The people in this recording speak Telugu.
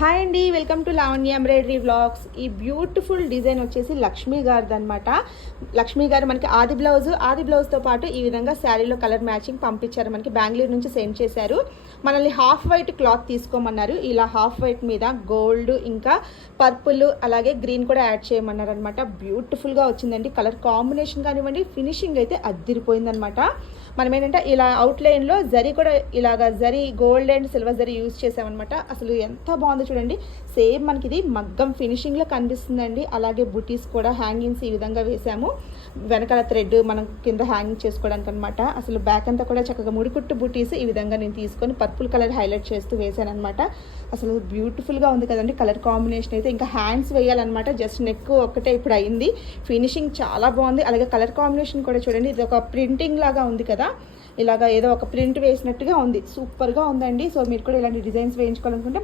హాయ్ అండి, welcome to Lavanya embroidery vlogs. ఈ బ్యూటిఫుల్ డిజైన్ వచ్చేసి లక్ష్మీ గారిది అనమాట. లక్ష్మీ గారు మనకి ఆది బ్లౌజ్తో పాటు ఈ విధంగా శారీలో కలర్ మ్యాచింగ్ పంపించారు. మనకి బెంగళూరు నుంచి సెండ్ చేశారు. మనల్ని హాఫ్ వైట్ క్లాత్ తీసుకోమన్నారు. ఇలా హాఫ్ వైట్ మీద గోల్డ్ ఇంకా పర్పుల్ అలాగే గ్రీన్ కూడా యాడ్ చేయమన్నారు అనమాట. బ్యూటిఫుల్గా వచ్చిందండి. కలర్ కాంబినేషన్ కానివ్వండి, ఫినిషింగ్ అయితే అద్దిరిపోయిందనమాట. మనం ఏంటంటే ఇలా అవుట్లైన్లో జరీ కూడా ఇలాగా zari gold and silver zari use చేసామన్నమాట. అసలు ఎంత బాగుందో చూడండి. సేమ్ మనకి ఇది మగ్గం ఫినిషింగ్లో కనిపిస్తుందండి. అలాగే బుటీస్ కూడా హ్యాంగింగ్స్ ఈ విధంగా వేసాము. వెనకాల థ్రెడ్ మనం కింద హ్యాంగింగ్ చేసుకోవడానికి అనమాట. అసలు బ్యాక్ అంతా కూడా చక్కగా ముడికుట్టు బుటీస్ ఈ విధంగా నేను తీసుకొని పర్పుల్ కలర్ హైలైట్ చేస్తూ వేసాను అనమాట. అసలు బ్యూటిఫుల్గా ఉంది కదండి కలర్ కాంబినేషన్ అయితే. ఇంకా హ్యాండ్స్ వేయాలన్నమాట. జస్ట్ నెక్ ఒక్కటే ఇప్పుడు అయింది. ఫినిషింగ్ చాలా బాగుంది. అలాగే కలర్ కాంబినేషన్ కూడా చూడండి. ఇది ఒక ప్రింటింగ్ లాగా ఉంది కదా, ఇలాగా ఏదో ఒక ప్రింట్ వేసినట్టుగా ఉంది. సూపర్గా ఉందండి. సో మీరు కూడా ఇలాంటి డిజైన్స్ వేయించుకోవాలనుకుంటే